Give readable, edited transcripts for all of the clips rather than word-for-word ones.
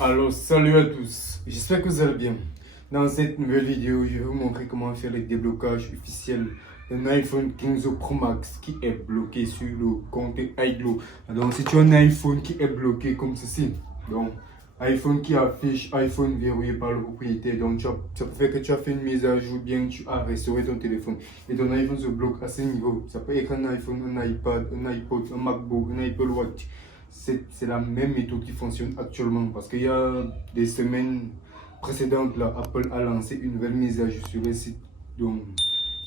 Alors, salut à tous, j'espère que vous allez bien. Dans cette nouvelle vidéo, je vais vous montrer comment faire le déblocage officiel d'un iPhone 15 Pro Max qui est bloqué sur le compte iCloud. Donc, si tu as un iPhone qui est bloqué comme ceci, donc iPhone qui affiche iPhone verrouillé par le propriétaire, donc ça peut faire que tu as fait une mise à jour, bien tu as restauré ton téléphone et ton iPhone se bloque à ce niveau. Ça peut être un iPhone, un iPad, un iPod, un MacBook, un Apple Watch. C'est la même méthode qui fonctionne actuellement parce qu'il y a des semaines précédentes, là, Apple a lancé une nouvelle mise à jour sur le site. Donc,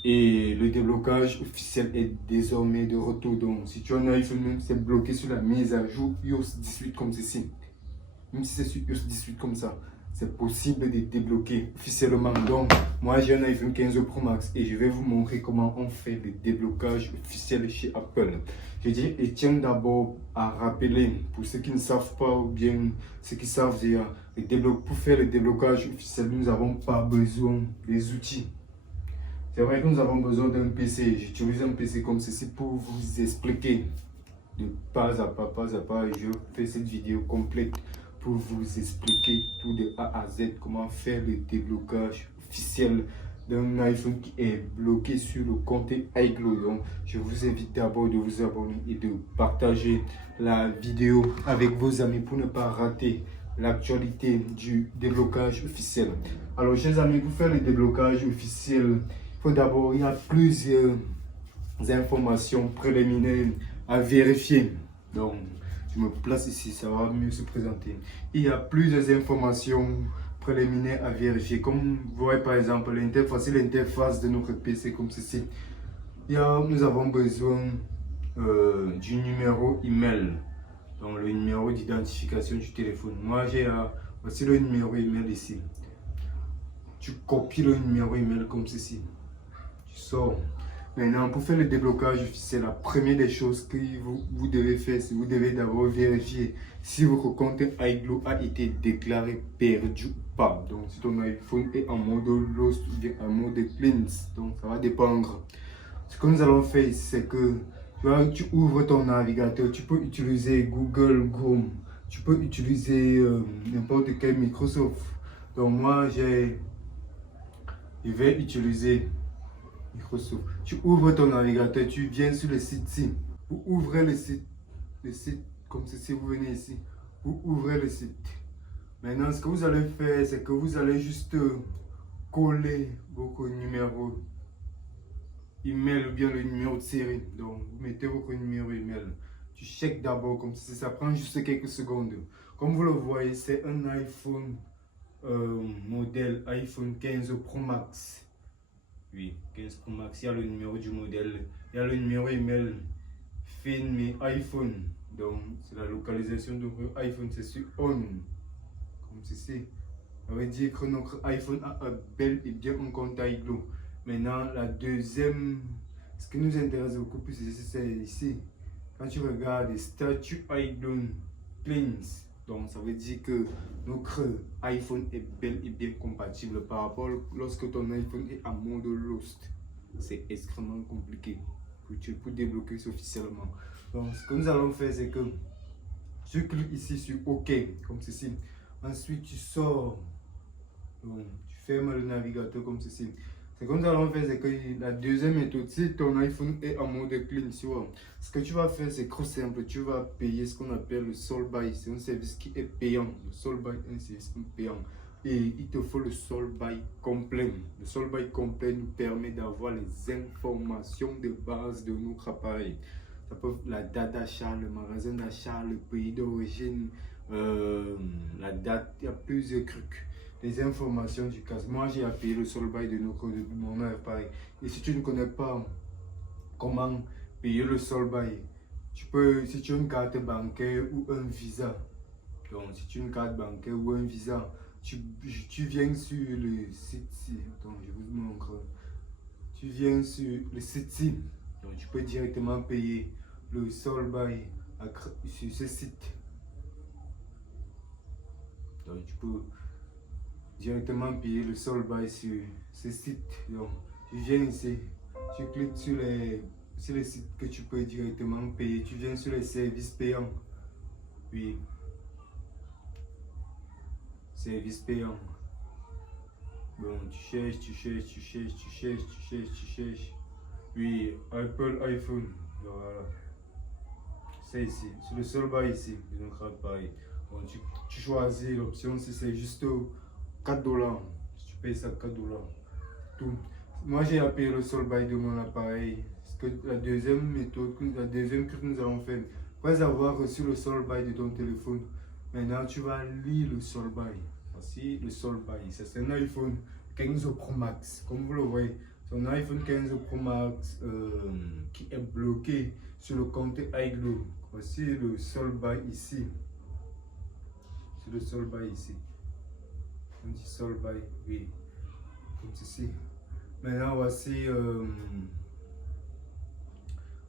et le déblocage officiel est désormais de retour. Donc, si tu as un iPhone, c'est bloqué sur la mise à jour iOS 18 comme ceci. Même si c'est sur iOS 18 comme ça, c'est possible de débloquer officiellement. Donc, moi j'ai un iPhone 15 Pro Max et je vais vous montrer comment on fait le déblocage officiel chez Apple. Je dis, et tiens d'abord à rappeler, pour ceux qui ne savent pas ou bien ceux qui savent déjà, pour faire le déblocage officiel, nous n'avons pas besoin des outils. C'est vrai que nous avons besoin d'un PC. J'utilise un PC comme ceci pour vous expliquer de pas à pas. Je fais cette vidéo complète pour vous expliquer tout de A à Z comment faire le déblocage officiel d'un iPhone qui est bloqué sur le compte iCloud. Donc, je vous invite d'abord de vous abonner et de partager la vidéo avec vos amis pour ne pas rater l'actualité du déblocage officiel. Alors, chers amis, pour faire le déblocage officiel, il faut d'abord, il y a plusieurs informations préliminaires à vérifier. Donc, je me place ici, ça va mieux se présenter. Il y a plusieurs informations préliminaires à vérifier. Comme vous voyez par exemple l'interface de notre PC comme ceci. Nous avons besoin du numéro email. Donc le numéro d'identification du téléphone. Moi voici le numéro email ici. Tu copies le numéro email comme ceci. Tu sors. Maintenant, pour faire le déblocage officiel, la première des choses que vous devez faire, c'est vous devez d'abord vérifier si votre compte iCloud a été déclaré perdu ou pas. Donc, si ton iPhone est en mode lost ou bien en mode cleanse, donc ça va dépendre. Ce que nous allons faire ici, c'est que tu ouvres ton navigateur, tu peux utiliser Google Chrome, tu peux utiliser n'importe quel Microsoft. Donc, moi, je vais utiliser Microsoft. Tu ouvres ton navigateur, tu viens sur le site-ci. Vous ouvrez le site comme ceci, vous venez ici. Vous ouvrez le site. Maintenant, ce que vous allez faire, c'est que vous allez juste coller votre numéro email ou bien le numéro de série. Donc, vous mettez votre numéro email. Tu checkes d'abord comme ceci, ça prend juste quelques secondes. Comme vous le voyez, c'est un iPhone modèle iPhone 15 Pro Max. Oui, 15 Pro Max, il y a le numéro du modèle, il y a le numéro email, Find My iPhone. Donc, c'est la localisation de votre iPhone, c'est sur On. Comme ceci. Ça veut dire que notre iPhone a un bel et bien un compte iCloud. Maintenant, la deuxième, ce qui nous intéresse beaucoup plus, c'est ici. Quand tu regardes statut iCloud Cleans, donc ça veut dire que notre iPhone est bel et bien compatible par rapport lorsque ton iPhone est en mode lost. C'est extrêmement compliqué pour débloquer ça officiellement. Donc ce que nous allons faire, c'est que tu cliques ici sur OK, comme ceci. Ensuite, tu sors. Donc, tu fermes le navigateur comme ceci. Ce que nous allons faire, c'est que la deuxième méthode, si ton iPhone est en mode clean, tu vois, ce que tu vas faire, c'est trop simple. Tu vas payer ce qu'on appelle le Sol Buy. C'est un service qui est payant. Le Sol Buy est un service payant. Et il te faut le Sol Buy complet. Le Sol Buy complet nous permet d'avoir les informations de base de notre appareil. Ça peut être la date d'achat, le magasin d'achat, le pays d'origine, la date, il y a plusieurs trucs. Les informations du cas. Moi, j'ai appuyé le Sol Buy de mon appareil. Et si tu ne connais pas comment payer le Sol Buy, si tu as une carte bancaire ou un visa, donc si tu as une carte bancaire ou un visa, tu viens sur le site-ci. Donc, je vous montre. Tu viens sur le site-ci. Donc, tu peux directement payer le Sol Buy sur ce site. Donc, tu peux directement payer le Sol Buy sur ce site. Donc, tu viens ici, tu cliques sur les sites que tu peux directement payer. Tu viens sur les services payants. Oui. service payant. Bon, tu cherches. Oui, Apple iPhone. Voilà. C'est ici. Sur le seul bas ici. Ils ont pareil. Bon, tu choisis l'option si c'est juste $4. Tu payes ça $4. Tout. Moi j'ai appelé le sol by de mon appareil. Parce que la deuxième méthode, la deuxième que nous avons fait, après avoir reçu le sol by de ton téléphone, maintenant tu vas lire le sol by. Voici le sol by. C'est un iPhone 15 Pro Max. Comme vous le voyez, c'est un iPhone 15 Pro Max qui est bloqué sur le compte iGlow. Voici le sol by ici. C'est le sol by ici. Un petit sol by, oui. Comme ceci. Maintenant, voici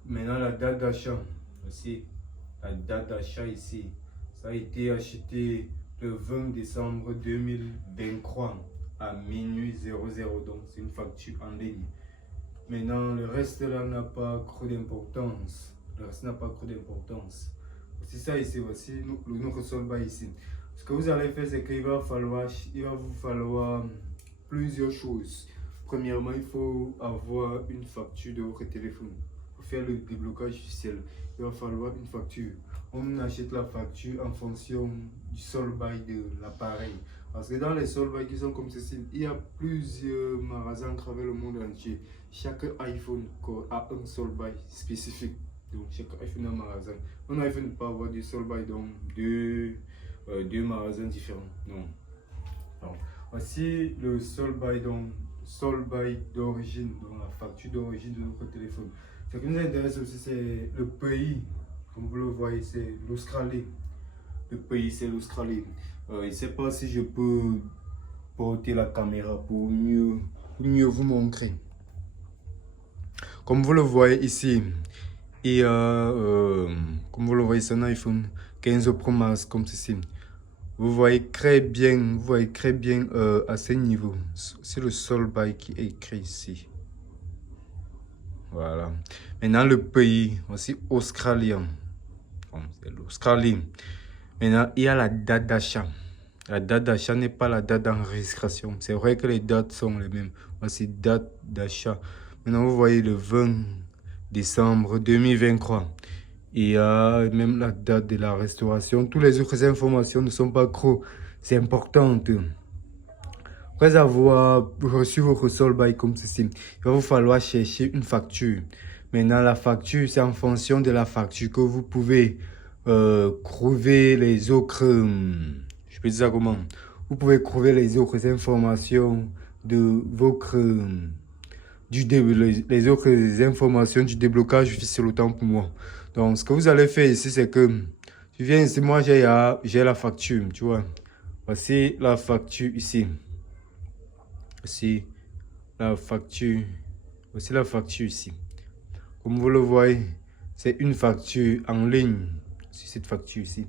maintenant la date d'achat. Voici la date d'achat ici. Ça a été acheté le 20 décembre 2023 à minuit 00. Donc, c'est une facture en ligne. Maintenant, le reste là n'a pas trop d'importance. Le reste n'a pas trop d'importance. Voici ça ici. Voici notre solde ici. Ce que vous allez faire, c'est qu'il va vous falloir plusieurs choses. Premièrement, il faut avoir une facture de votre téléphone. Pour faire le déblocage officiel, il va falloir une facture. On achète la facture en fonction du solde de l'appareil. Parce que dans les soldes qui sont comme ceci, il y a plusieurs magasins à travers le monde entier. Chaque iPhone a un solde spécifique. Donc chaque iPhone a un magasin. Un iPhone ne peut pas avoir du solde dans deux magasins différents. Non. Alors, voici le solde d'origine, donc la facture d'origine de notre téléphone. Ce qui nous intéresse aussi, c'est le pays. Comme vous le voyez, c'est l'Australie. Le pays, c'est l'Australie. Je ne sais pas si je peux porter la caméra pour mieux vous montrer. Comme vous le voyez ici, il y a, comme vous le voyez, c'est un iPhone 15 Pro Max comme ceci. Vous voyez très bien, à ce niveau. C'est le solde qui est écrit ici. Voilà. Maintenant le pays, aussi australien. Bon, c'est l'Australie. Maintenant, il y a la date d'achat. La date d'achat n'est pas la date d'enregistration. C'est vrai que les dates sont les mêmes. Voici date d'achat. Maintenant, vous voyez le 20 décembre 2023. Il y a même la date de la restauration. Toutes les autres informations ne sont pas trop importantes. Après avoir reçu votre solde comme ceci, il va vous falloir chercher une facture. Maintenant, la facture, c'est en fonction de la facture que vous pouvez trouver les autres, je peux dire ça comment? Vous pouvez trouver les autres informations de votre, les autres informations du déblocage officiel autant pour moi. Donc, ce que vous allez faire ici, c'est que tu viens ici, moi j'ai la facture, tu vois. Voici la facture ici. Voici la facture. Voici la facture ici. Comme vous le voyez, c'est une facture en ligne. C'est cette facture ici.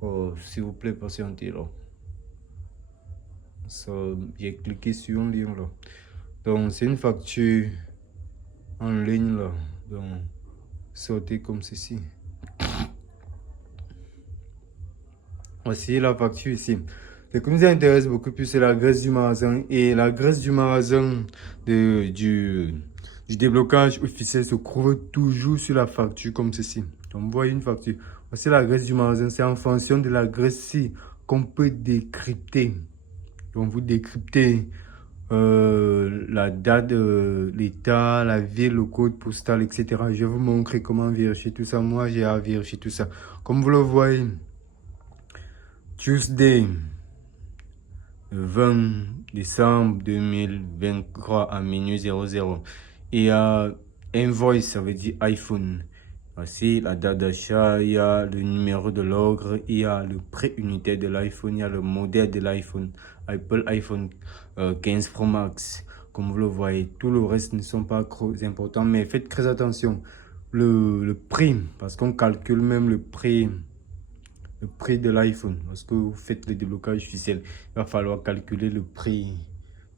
Oh, s'il vous plaît, patientez là. J'ai cliqué sur un lien là. Donc, c'est une facture en ligne là. Donc, sortez comme ceci. Voici la facture ici. Ce qui nous intéresse beaucoup plus, c'est l'adresse du magasin. Et l'adresse du magasin du déblocage officiel se trouve toujours sur la facture comme ceci. Donc, vous voyez une facture. Voici l'adresse du magasin. C'est en fonction de l'adresse-ci qu'on peut décrypter. Donc, vous décryptez la date, l'état, la ville, le code postal, etc. Je vais vous montrer comment vérifier tout ça. Moi, j'ai à vérifier tout ça. Comme vous le voyez, Tuesday, le 20 décembre 2023 à minuit 00. Et invoice, ça veut dire iPhone. Voici la date d'achat, il y a le numéro de l'ordre, il y a le prix unitaire de l'iPhone, il y a le modèle de l'iPhone, Apple iPhone 15 Pro Max. Comme vous le voyez, tout le reste ne sont pas trop importants, mais faites très attention. Le prix, parce qu'on calcule même le prix de l'iPhone. Lorsque vous faites le déblocage officiel, il va falloir calculer le prix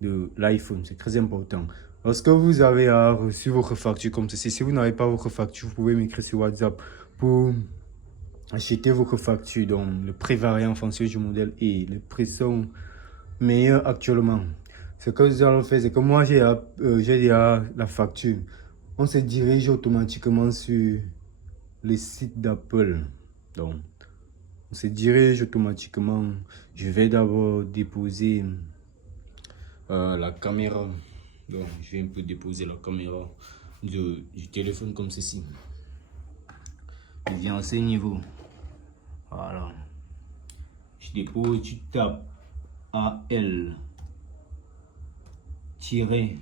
de l'iPhone. C'est très important. Lorsque vous avez reçu votre facture comme ceci, si vous n'avez pas votre facture, vous pouvez m'écrire sur WhatsApp pour achetez votre facture. Donc, le prix varie en fonction du modèle et les prix sont meilleurs actuellement. Ce que nous allons faire, c'est que moi, j'ai déjà la facture. On se dirige automatiquement sur les sites d'Apple. Donc, on se dirige automatiquement. Je vais d'abord déposer la caméra. Donc, je vais un peu déposer la caméra du téléphone comme ceci. Il vient à ce niveau. Voilà. Je dépose, tu tapes AL tiré.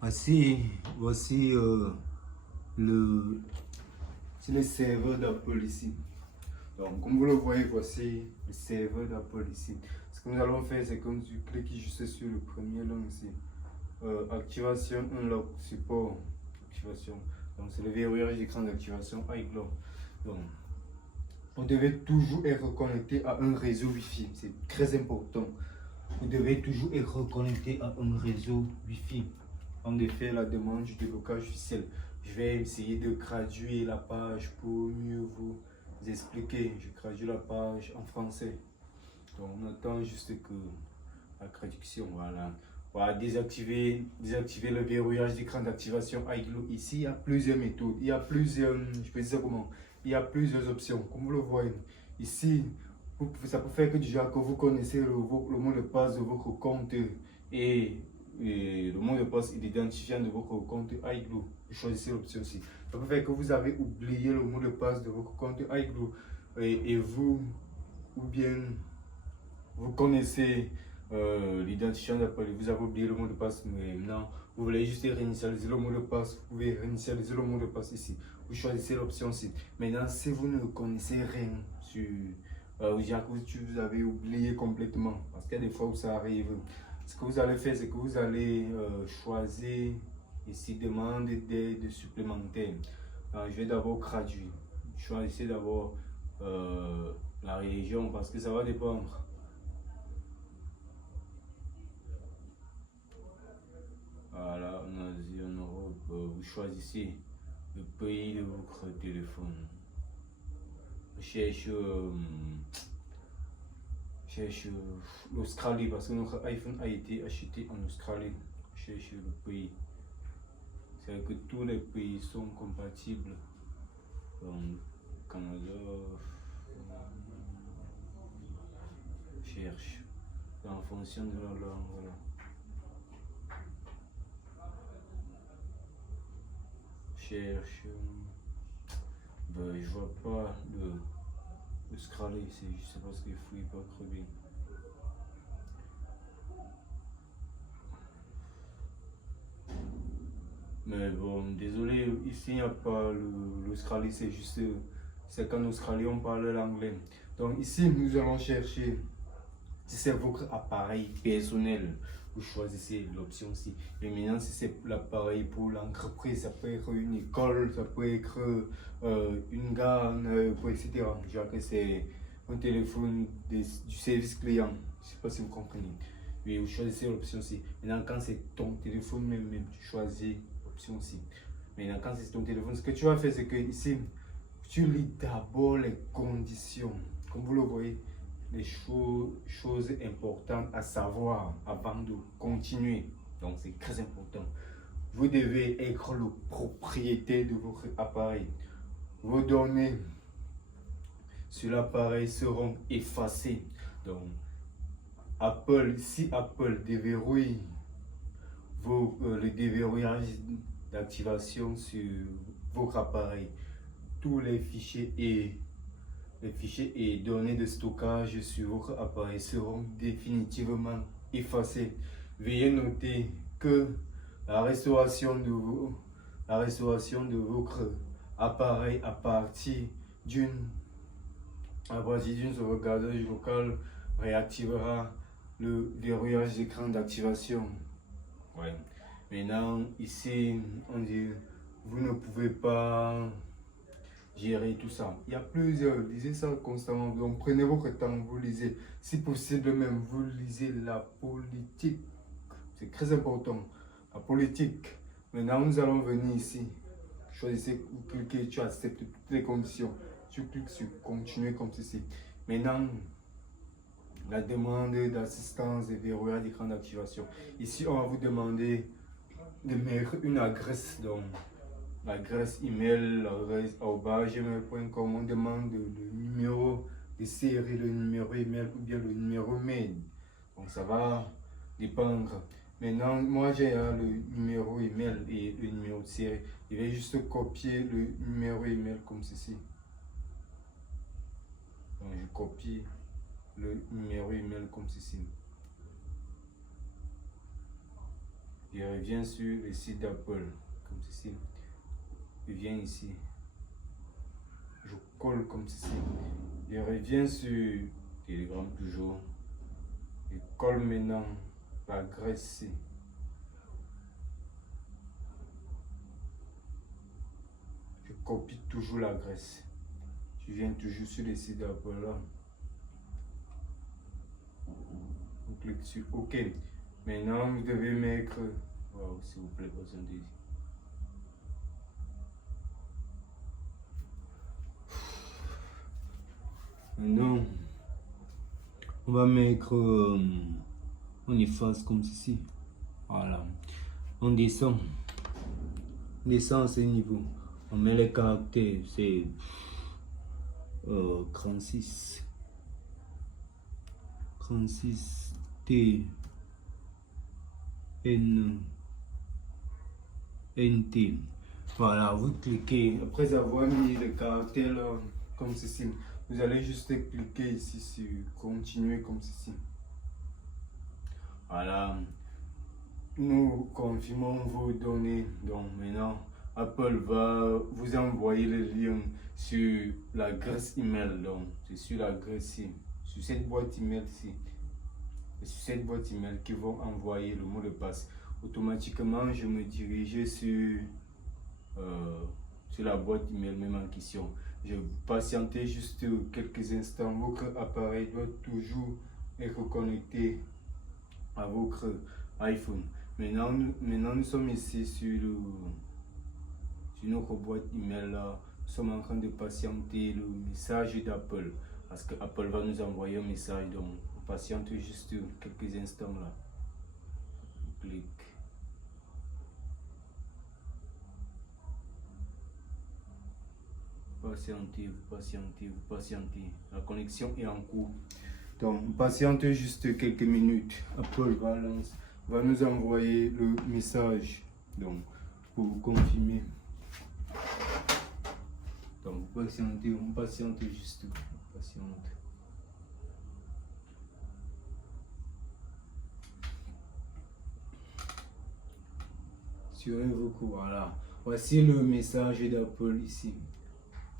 Voici le serveur d'Apple ici. Donc, comme vous le voyez, voici le serveur d'Apple ici. Ce que nous allons faire, c'est que nous cliquons juste sur le premier lien ici. Activation, unlock, support, activation. Donc, c'est le verrouillage d'écran d'activation iCloud. Donc, on devait toujours être connecté à un réseau Wi-Fi. C'est très important. Vous devez toujours être connecté à un réseau Wi-Fi. On de faire la demande du déblocage officiel. Je vais essayer de traduire la page pour mieux vous expliquer. Je traduis la page en français. Donc on attend juste que la traduction, voilà. Voilà, désactiver le verrouillage d'écran d'activation iCloud. Ici, il y a plusieurs méthodes. Il y a plusieurs, je peux dire comment, il y a plusieurs options. Comme vous le voyez, ici, ça peut faire que déjà que vous connaissez le mot de passe de votre compte et le mot de passe et l'identifiant de votre compte iCloud. Vous choisissez l'option aussi. Ça peut faire que vous avez oublié le mot de passe de votre compte iCloud et vous, ou bien vous connaissez l'identifiant d'Apple, vous avez oublié le mot de passe, mais maintenant vous voulez juste réinitialiser le mot de passe, vous pouvez réinitialiser le mot de passe ici. Vous choisissez l'option ci. Maintenant, si vous ne connaissez rien sur vous avez oublié complètement, parce qu'il y a des fois où ça arrive, ce que vous allez faire, c'est que vous allez choisir ici demande d'aide supplémentaire. Je vais d'abord traduire. Choisissez d'abord la religion parce que ça va dépendre. Voilà, en Asie, en Europe, vous choisissez le pays de votre téléphone. Cherche l'Australie parce que notre iPhone a été acheté en Australie. Cherche le pays. C'est que tous les pays sont compatibles. Donc, Canada, cherche en fonction de la langue. Voilà. Cherche. Ben, je vois pas le scraller, je sais pas ce qu'il faut, il pas crever. Mais bon, désolé, ici il n'y a pas le scraller, c'est juste, c'est qu'en Australie on parle l'anglais. Donc ici nous allons chercher, si c'est votre appareil personnel, vous choisissez l'option ci. Et maintenant, si c'est l'appareil pour l'entreprise, ça peut être une école, ça peut être une gare, etc. Je dirais que c'est un téléphone du service client. Je ne sais pas si vous comprenez. Oui, vous choisissez l'option ci. Maintenant, quand c'est ton téléphone même, tu choisis l'option ci. Maintenant, quand c'est ton téléphone, ce que tu vas faire, c'est que ici, tu lis d'abord les conditions. Comme vous le voyez, les choses importantes à savoir avant de continuer. Donc c'est très important. Vous devez être le propriétaire de votre appareil. Vos données sur l'appareil seront effacées. Donc si Apple déverrouille le déverrouillage d'activation sur votre appareil, tous les fichiers et données de stockage sur votre appareil seront définitivement effacés. Veuillez noter que la restauration de votre appareil à partir d'une sauvegarde locale réactivera le verrouillage d'écran d'activation. Ouais. Maintenant, ici, on dit vous ne pouvez pas gérer tout ça. Il y a plusieurs, lisez ça constamment. Donc prenez votre temps, vous lisez. Si possible même, vous lisez la politique. C'est très important. La politique. Maintenant, nous allons venir ici. Choisissez, vous cliquez, tu acceptes toutes les conditions. Tu cliques sur continuer comme ceci. Maintenant, la demande d'assistance et verrouillage d'écran d'activation. Ici, on va vous demander de mettre une adresse, donc l'adresse email, l'adresse gmail.com. On demande le numéro de série, le numéro email ou bien le numéro mail. Donc ça va dépendre. Maintenant, moi j'ai le numéro email et le numéro de série. Je vais juste copier le numéro email comme ceci. Donc je copie le numéro email comme ceci. Je reviens sur le site d'Apple comme ceci. Je viens ici. Je colle comme ceci. Je reviens sur Telegram toujours. Je colle maintenant l'adresse ici. Je copie toujours l'adresse. Je viens toujours sur le site d'Apple là. On clique sur OK. Maintenant, vous devez mettre. Wow, s'il vous plaît, patientez. Maintenant, on va mettre. On efface comme ceci. Voilà. On descend. On descend à ce niveau. On met les caractères. C'est 36. 36 T N T. Voilà, vous cliquez. Après avoir mis le caractère là, comme ceci, vous allez juste cliquer ici sur continuer comme ceci. Voilà. Nous confirmons vos données. Donc maintenant, Apple va vous envoyer le lien sur l'adresse email. Donc c'est sur l'adresse ici. Sur cette boîte email ici, sur cette boîte email qui vont envoyer le mot de passe. Automatiquement, je me dirige sur la boîte email même en question. Je patientais juste quelques instants. Votre appareil doit toujours être connecté à votre iPhone. Maintenant nous sommes ici sur notre boîte email là. Nous sommes en train de patienter le message d'Apple. Parce que Apple va nous envoyer un message, donc on patiente juste quelques instants là. On clique. Patientez, vous patientez, vous patientez. La connexion est en cours. Donc on patiente juste quelques minutes. Apple va nous envoyer le message. Donc pour confirmer. Donc vous patientez, on patiente juste. Patiente. Assurez-vous que voilà. Voici le message d'Apple ici.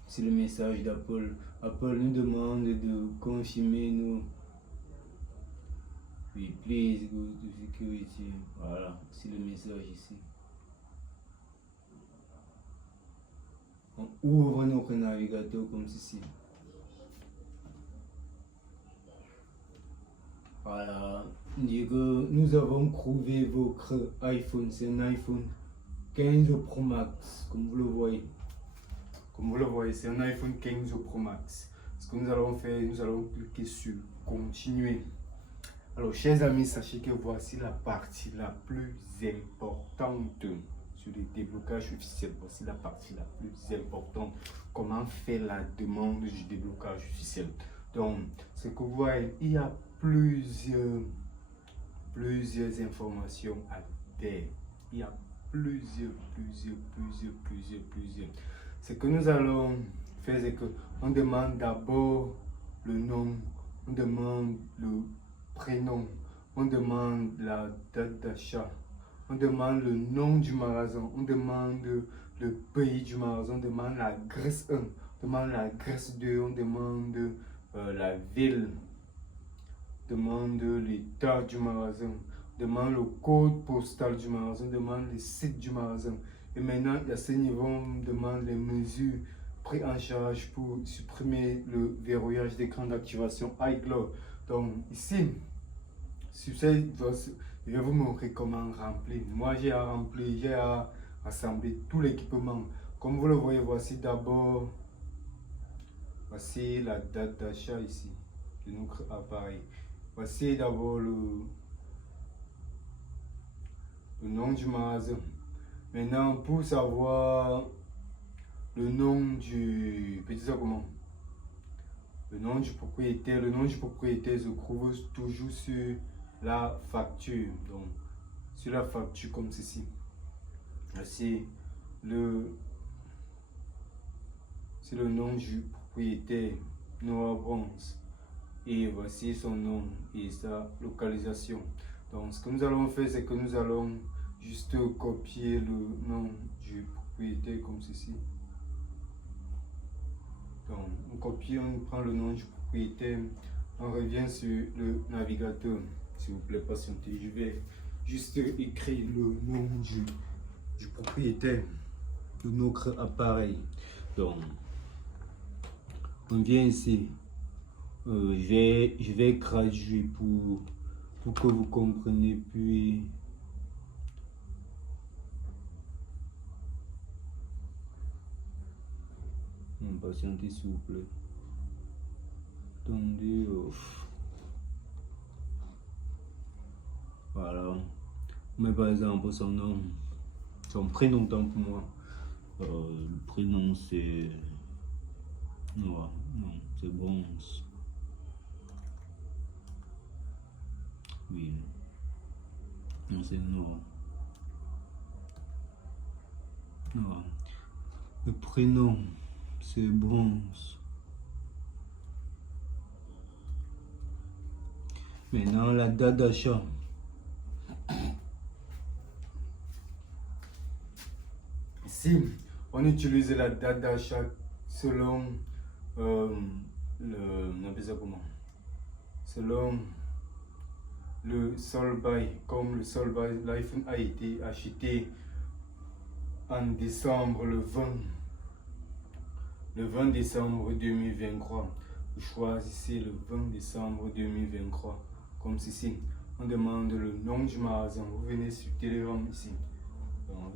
C'est le message d'Apple. Apple nous demande de confirmer nos. Oui, please go to security. Voilà, c'est le message ici. On ouvre notre navigateur comme ceci. Voilà, nous avons trouvé votre iPhone. C'est un iPhone 15 Pro Max, comme vous le voyez. Comme vous le voyez, c'est un iPhone 15 Pro Max. Ce que nous allons faire, nous allons cliquer sur continuer. Alors, chers amis, sachez que voici la partie la plus importante sur les déblocages officiels. Voici la partie la plus importante. Comment faire la demande du déblocage officiel. Donc, ce que vous voyez, il y a plusieurs informations à faire. Il y a plusieurs. Ce que nous allons faire, c'est que on demande d'abord le nom, on demande le prénom, on demande la date d'achat, on demande le nom du magasin, on demande le pays du magasin, on demande l'adresse 1, on demande l'adresse 2, on demande la ville, on demande l'état du magasin, on demande le code postal du magasin, on demande le site du magasin. Et maintenant, à ce niveau, on demande les mesures prises en charge pour supprimer le verrouillage d'écran d'activation iCloud. Donc ici, sur cette, je vais vous montrer comment remplir. Moi, j'ai à remplir, j'ai à assembler tout l'équipement. Comme vous le voyez, voici d'abord Voici la date d'achat ici de notre appareil. Voici d'abord le nom du magasin. Maintenant, pour savoir le nom du petit ça comment? Le nom du propriétaire se trouve toujours sur la facture. Donc, sur la facture comme ceci. C'est le nom du propriétaire, Noah Bronze. Et voici son nom et sa localisation. Donc, ce que nous allons faire, c'est que nous allons juste copier le nom du propriétaire comme ceci. Donc, on copie, on prend le nom du propriétaire, on revient sur le navigateur. S'il vous plaît, patientez. Je vais juste écrire le nom du propriétaire de notre appareil. Donc, on vient ici. Je vais graduer pour que vous compreniez. Puis, patientez s'il vous plaît. Attendez. Voilà. Mais par exemple, son prénom tant pour moi. Le prénom c'est. Non, c'est Bronze. Oui. Non, c'est Noah. Noah. Le prénom c'est Bronze. Maintenant, la date d'achat. Ici, on utilise la date d'achat selon selon le sold-by. Comme le sold-by, l'iPhone a été acheté en décembre, le 20 décembre 2023. Vous choisissez le 20 décembre 2023. Comme ceci, on demande le nom du magasin. Vous venez sur Telegram ici. Donc,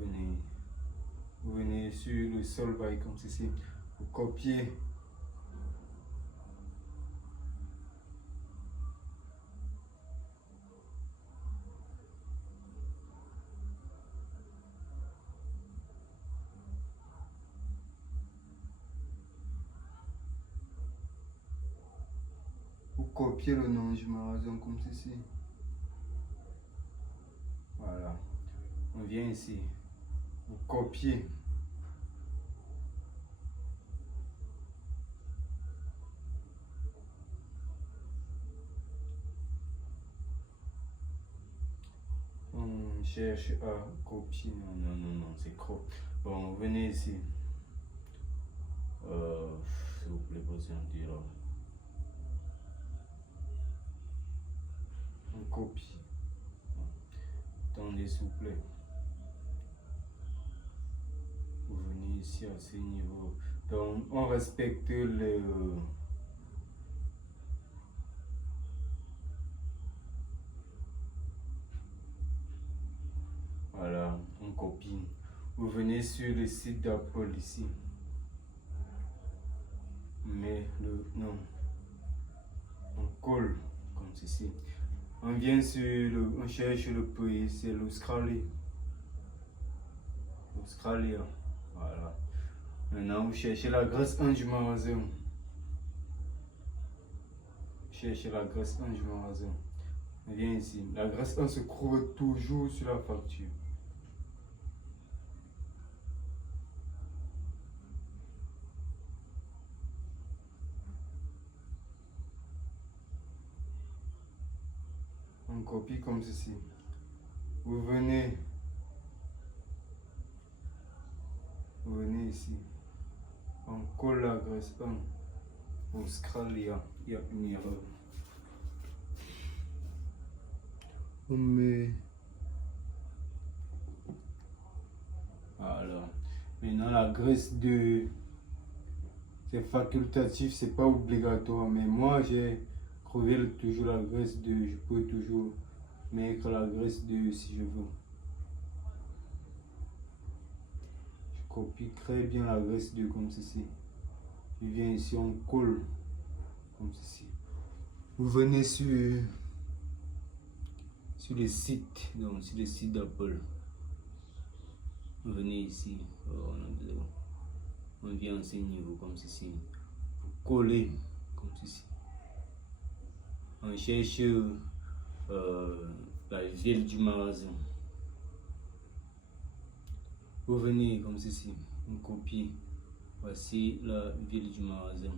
vous venez sur le sold-by comme ceci. Vous copiez. Vous copiez le nom du magasin comme ceci. Voilà. On vient ici. Vous copiez. On cherche à copier. Non, c'est trop. Bon, venez ici. S'il vous plaît, patientez là. On copie. Attendez, s'il vous plaît. Vous venez ici à ce niveau. Donc, on respecte le. Voilà, on copie. Vous venez sur le site d'Apple ici. Mais le nom. On colle comme ceci. On vient on cherche le pays, c'est l'Australie. Australie, voilà. Maintenant, vous cherchez l'adresse 1 du magasin. Cherchez l'adresse 1 du magasin. On vient ici. L'adresse 1 se trouve toujours sur la facture. On copie comme ceci. Vous venez ici. On colle l'adresse 1. Australie, il y a une erreur. On met. Voilà. Maintenant, l'adresse 2. C'est facultatif, c'est pas obligatoire. Mais moi, j'ai trouvé toujours l'adresse 2. Je peux toujours mettre l'adresse 2 si je veux. Je copie très bien l'adresse 2 comme ceci. il vient ici, on colle comme ceci. Vous venez sur les sites, donc sur les sites d'Apple. Vous venez ici, on vient en ce niveau comme ceci. Vous collez comme ceci. On cherche la ville du magasin. Vous venez comme ceci, on copie. Voici la ville du magasin.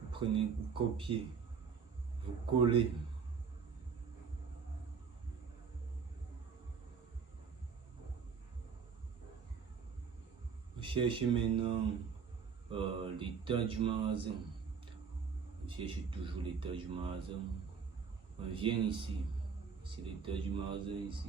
Vous prenez, vous copiez, vous collez. Vous cherchez maintenant l'état du magasin. Vous cherchez toujours l'état du magasin. On vient ici. C'est l'état du magasin ici.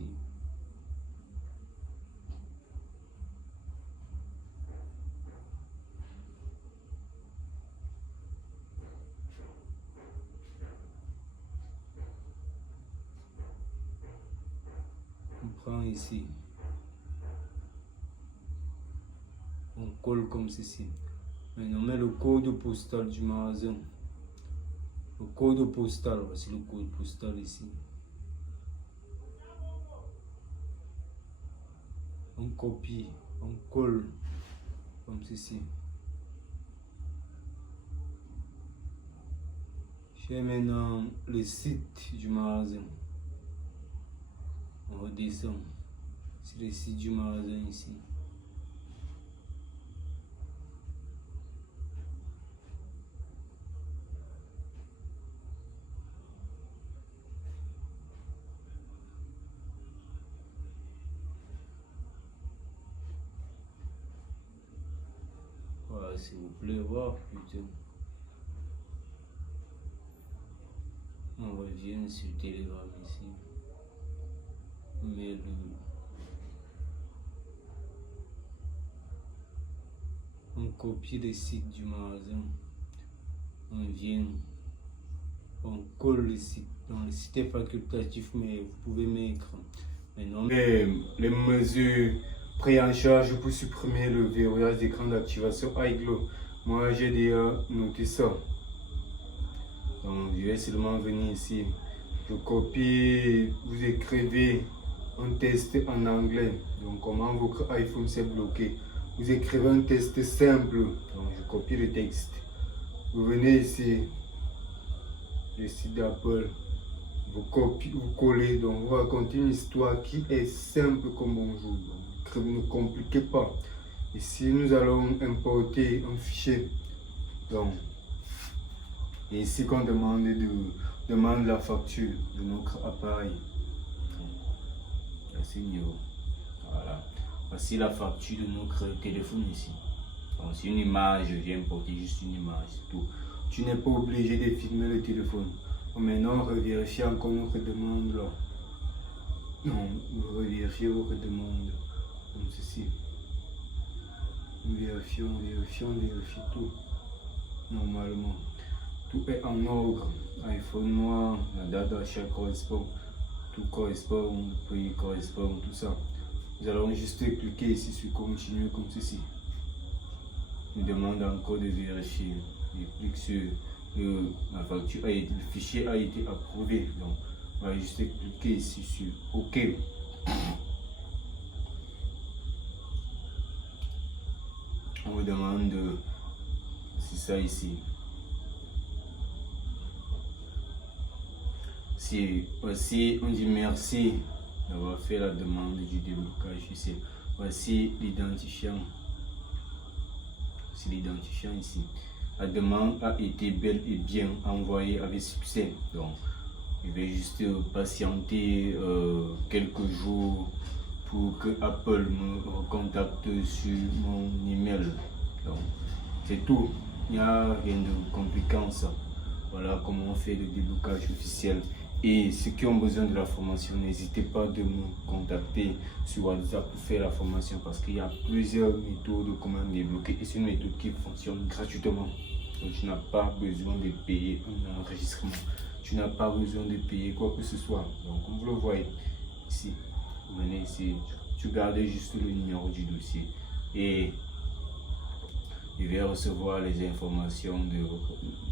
On prend ici. On colle comme ceci. Maintenant, on met le code postal du magasin. Le code postal, voici le code postal ici. On copie, on colle comme ceci. J'ai maintenant le site du magasin. On redescend. C'est le site du magasin ici. Voilà, s'il vous plaît, voir putain. On revient sur Telegram ici. Mais on copie les sites du magasin. On vient, on colle le site. Dans le site est facultatif, mais vous pouvez mettre maintenant les mesures prises en charge pour supprimer le verrouillage d'écran d'activation iGlow. Moi j'ai déjà noté ça. Donc je vais seulement venir ici. Je copie, vous écrivez un test en anglais. Donc comment votre iPhone s'est bloqué. Vous écrivez un test simple. Donc je copie le texte. Vous venez ici, le site d'Apple. Vous copiez, vous collez. Donc vous racontez une histoire qui est simple comme bonjour. Donc ne compliquez pas. Ici nous allons importer un fichier. Donc et ici qu'on demande la facture de notre appareil. Voilà. Voici la facture de notre téléphone ici. Donc c'est une image, je viens importer juste une image, c'est tout. Tu n'es pas obligé de filmer le téléphone. Maintenant, on revérifie encore notre demande là. Non, vous revérifiez votre demande. Comme ceci. On vérifie tout. Normalement. Tout est en ordre. iPhone noir, la date d'achat correspond. Tout correspond, le prix correspond, tout ça. Nous allons juste cliquer ici sur continuer comme ceci. Il demande encore de vérifier. Je clique sur la facture, le fichier a été approuvé. Donc, on va juste cliquer ici sur OK. On vous demande, c'est ça ici. Voici, on dit merci d'avoir fait la demande du déblocage ici. Voici l'identifiant. C'est l'identifiant ici. La demande a été bel et bien envoyée avec succès. Donc, je vais juste patienter quelques jours pour que Apple me recontacte sur mon email. Donc, c'est tout. Il n'y a rien de compliqué en ça. Voilà comment on fait le déblocage officiel. Et ceux qui ont besoin de la formation, n'hésitez pas de me contacter sur WhatsApp pour faire la formation parce qu'il y a plusieurs méthodes de comment débloquer et c'est une méthode qui fonctionne gratuitement. Donc tu n'as pas besoin de payer un enregistrement, tu n'as pas besoin de payer quoi que ce soit. Donc comme vous le voyez ici, vous venez ici, tu gardes juste le numéro du dossier et je vais recevoir les informations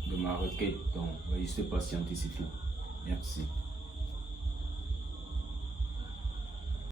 de ma requête. Donc, on va juste patienter, c'est tout. Merci.